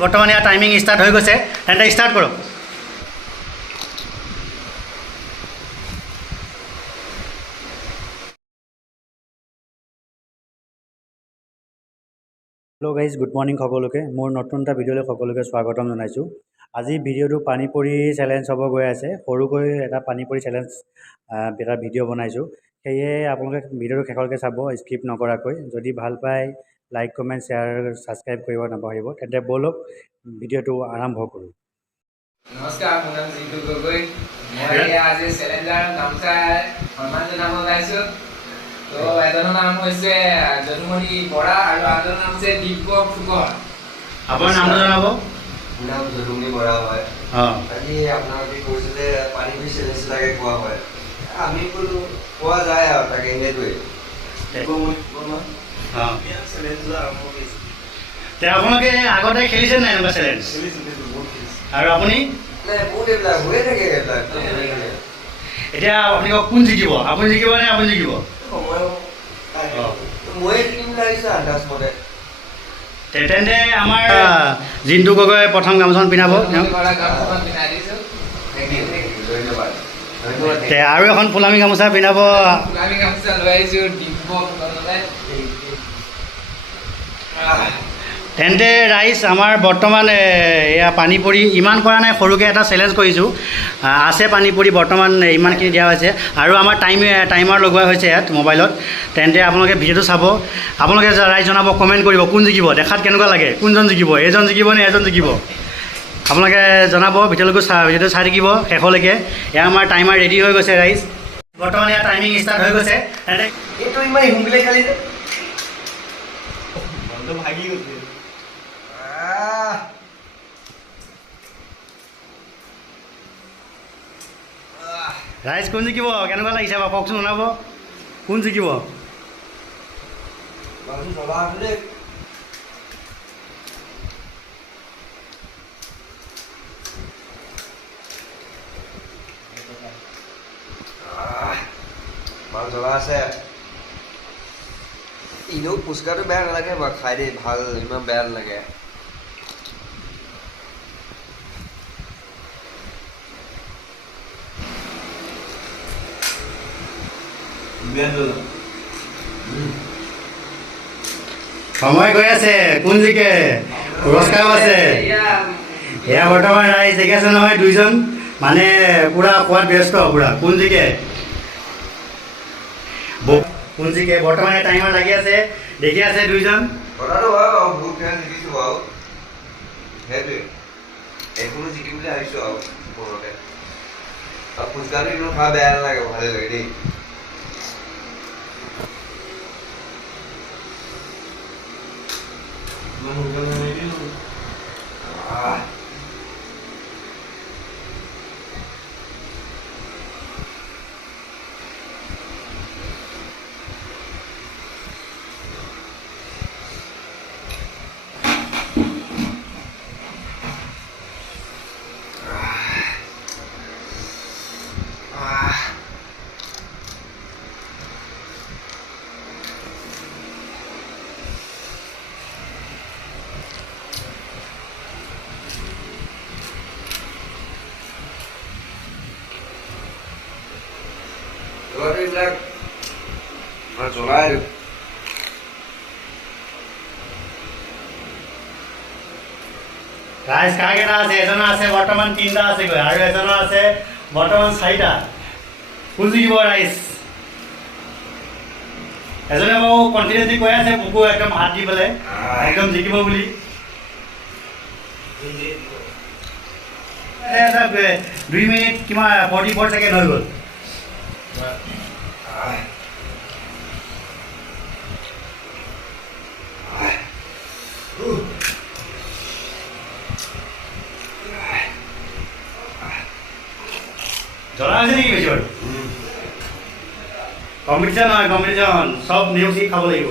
বৰ্তমান ইয়াৰ timing start হৈ গৈছে, তেন্তে ষ্টাৰ্ট কৰক। হেল্ল' গাইজ, গুড মৰ্ণিং সকলোকে। মোৰ নতুন এটা ভিডিঅ'লৈ সকলোকে স্বাগতম জনাইছোঁ। আজি ভিডিঅ'টো পানীপুৰি চেলেঞ্জ হ'ব গৈ আছে। সৰুকৈ এটা পানীপুৰি চেলেঞ্জ এটা ভিডিঅ' বনাইছোঁ। সেয়ে আপোনালোকে ভিডিঅ'টো শেষলৈকে চাব, স্কিপ নকৰাকৈ। যদি ভাল পায় লাইক, কমেণ্ট, শ্বেয়াৰ, ছাবস্ক্ৰাইব কৰিব নাপাহৰিব। তেন্তে ব'লক ভিডিঅ'টো আৰম্ভ কৰোঁ। নমস্কাৰ, মোৰ নাম জিন্তু গগৈ। মই আজি চেলেঞ্জাৰ গামোচা সন্মান জনাব ওলাইছোঁ। তো এজনৰ নাম হৈছে যদুমণি বৰা আৰু আনজনৰ নাম হৈছে দীপক ফুকন। আপোনাৰ নামটো জনাব। মোৰ নাম যদুমণি বৰা হয়। আজি আপোনালোকে কৈছে যে পানীপুৰি চেলেঞ্জ লাগে কোৱা হয়, আমি বোলো কোৱা যায় আৰু তাকে এনেদৰে আপোনালোকে আগতে খেলিছে নাই এনেকুৱা চেলেঞ্জ? আৰু আপুনি বহুত এইবিলাক হৈয়ে থাকে। এতিয়া আপুনি কোন জিকিব? আপুনি জিকিব নে আপুনি জিকিব? ময়ে জিকিম বুলি ভাবিছোঁ আন্দাজ মতে। তেন্তে আমাৰ জিন্তু গগৈ প্ৰথম গামোচাখন পিন্ধাব। আৰু এখন ফুলামী গামোচা পিন্ধাব। তেন্তে ৰাইজ, আমাৰ বৰ্তমান এয়া পানীপুৰি ইমান কৰা নাই, সৰুকৈ এটা চেলেঞ্জ কৰিছোঁ। আছে পানীপুৰি বৰ্তমান ইমানখিনি দিয়া হৈছে আৰু আমাৰ টাইমাৰ লগোৱা হৈছে ইয়াত মোবাইলত। তেন্তে আপোনালোকে ভিডিঅ'টো চাব। আপোনালোকে ৰাইজ জনাব, কমেণ্ট কৰিব কোন জিকিব, দেখাত কেনেকুৱা লাগে, কোনজন জিকিব, এজন জিকিব নে এজন জিকিব। আপোনালোকে জনাব, ভিডিঅ'টো চাই থাকিব শেষলৈকে। এয়া আমাৰ টাইমাৰ ৰেডি হৈ গৈছে ৰাইজ। বৰ্তমান ইয়াৰ টাইমিং ষ্টাৰ্ট হৈ গৈছে। তেন্তে এইটো ইমান সোনকালে খালি যে ভাগি গৈছে। ৰাইজ কোন জিকিব, কেনেকুৱা লাগিছে বাৰু কওকচোন, জনাব কোন জিকিব। মানুহ জ্বলা আছে। এনেও ফুচকাটো বেয়া নালাগে বাৰু, খাই দেই ভাল, ইমান বেয়া নালাগে। সময় গৈ আছে, কোন জিকে, পুৰস্কাৰো আছে। এয়া বৰ্তমান ৰাইজ দেখি আছে নহয়, দুইজন মানে পূৰা খোৱাত ব্যস্ত পূৰা। কোন জিকে বৰ্তমান টাইমাৰ লাগি আছে, দেখি আছে দুইজন। কথাটো হয় বাৰু, বহুত খেল জিকিছোঁ বাৰু, সেইটোৱে এইখনো জিকিম বুলি ভাবিছোঁ আৰু মনতে। আৰু ফুচকাটো ইমান খোৱা বেয়া নালাগে, ভালেই লাগে দেই। এইবিলাক জ্বলাই দিওঁ। ৰাইজ কাকেইটা আছে? এজনৰ আছে বৰ্তমান 3টা আছেগৈ আৰু এজনৰ আছে বৰ্তমান 4টা। কোন জিকিব ৰাইজ? এজনে বাৰু কনফিডেন্সলি কৈ আছে, মোকো একদম হাত দি পেলাই একদম জিকিব বুলি। 2 মিনিট কিমান 44 ছেকেণ্ড হৈ গ'ল। জ্বলা হৈছে নেকি বেছি বাৰু? কম্পিটিশ্যন হয়, কম্পিটিশ্যন সব নেওচি খাব লাগিব।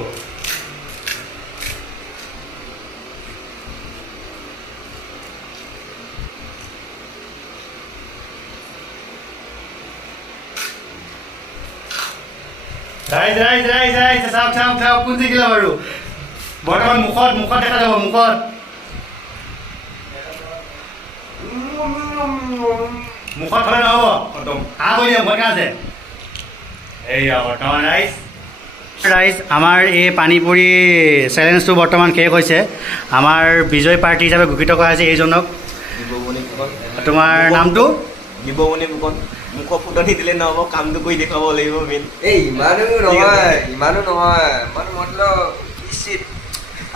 চাওক কোন জিকিলে বাৰু বৰ্তমান মুখত দেখা যাব মুখত হ'লে নহ'ব খতম কৰি দিয়ক ভয় আছে এইয়া বৰ্তমান ৰাইজ আমাৰ এই পানীপুৰি চেলেঞ্জটো বৰ্তমান শেষ হৈছে আমাৰ বিজয় পাৰ্টি হিচাপে ঘোষিত কৰা হৈছে এইজনক তোমাৰ নামটো দিবমণি ফুকন মুখৰ ফুটনি দিলে নহ'ব কামটো কৰি দেখুৱাব লাগিব মেইন এই ইমানো নহয় মানে মতলব ইচিত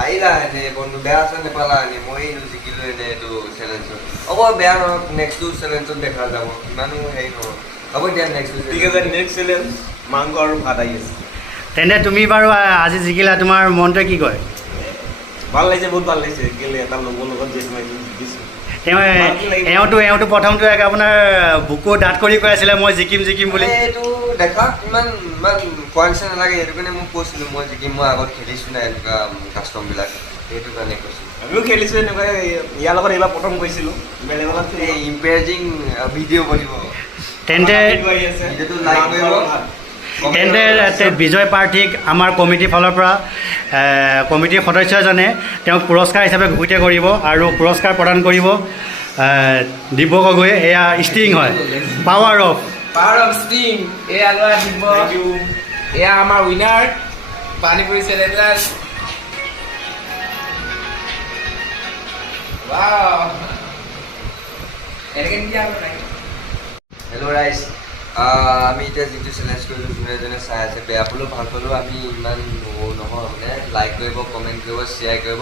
আহিলা এনে বন্ধু বেয়া আছে নেপালা এনে মই জিকিলো এনে এইটো চেলেঞ্জত হ'ব বেয়া নহওক নেক্সটটো চেলেঞ্জত দেখা যাব ইমানো হেৰি নহয় হ'ব দিয়া নেক্সট ঠিক আছে নেক্সট চেলেঞ্জ মাংস আৰু ভাত আহি আছে তেন্তে তুমি বাৰু আজি জিকিলা তোমাৰ মনটোৱে কি কয় ভাল লাগিছে বহুত ভাল লাগিছে কেলে এটা লগৰ লগত যে সোমাইছোঁ জিকিছোঁ এওঁটো প্ৰথমটো আপোনাৰ বুকু ডাঠ কৰি কৈ আছিলে মই জিকিম বুলি এইটো দেখা ইমান কোৱা নিচিনা নালাগে সেইটো কাৰণে মই কৈছিলোঁ মই জিকিম মই আগত খেলিছোঁ না এনেকুৱা কাষ্টমবিলাক সেইটো কাৰণে কৈছোঁ আমিও খেলিছোঁ এনেকুৱা ইয়াৰ লগত এইবাৰ প্ৰথম গৈছিলোঁ বেলেগৰ লগত এই ইম্পেৰিজিং ভিডিঅ' বনিব তেন্তে ভিডিঅ'টো লাইক কৰিব তেন্তে বিজয় প্ৰাৰ্থীক আমাৰ কমিটিৰ ফালৰ পৰা কমিটিৰ সদস্য এজনে তেওঁক পুৰস্কাৰ হিচাপে ঘোষিত কৰিব আৰু পুৰস্কাৰ প্ৰদান কৰিব দিব্য গগৈ এয়া ষ্টিং হয় পাৱাৰ অফ ষ্টিং এয়া লোৱা দিব এয়া আমাৰ উইনাৰ পানীপুৰি চেলেঞ্জাৰ এনেকৈ নিদিয়া হেল্ল' ৰাইজ আমি এতিয়া যিটো চেলেঞ্জ কৰিলোঁ যোনে যোনে চাই আছে বেয়া পালেও ভাল পালেও আমি ইমান নহয় মানে লাইক কৰিব কমেণ্ট কৰিব শ্বেয়াৰ কৰিব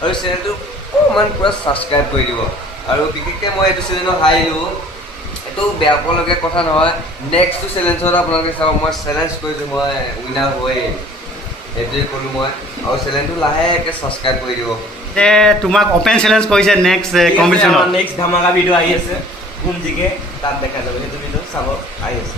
আৰু চেনেলটো অকণমান পূৰা ছাবস্ক্ৰাইব কৰি দিব আৰু বিশেষকৈ মই এইটো চেনেলত হাৰিলোঁ এইটো বেয়া পোৱালগীয়া কথা নহয় নেক্সটটো চেলেঞ্জত আপোনালোকে চাব মই চেলেঞ্জ কৰিছোঁ মই উইনাৰ হৈয়ে সেইটোৱে ক'লোঁ মই আৰু চেনেলটো লাহেকৈ ছাবস্ক্ৰাইব কৰি দিব তোমাক অপেন চেলেঞ্জ কৰিছে নেক্সট কম্পিটিশ্যনত নেক্সট ধামাকা ভিডিঅ' আহি আছে কোন জিকে তাত দেখা যাব সেইটো ভিডিঅ' চাব আহি আছে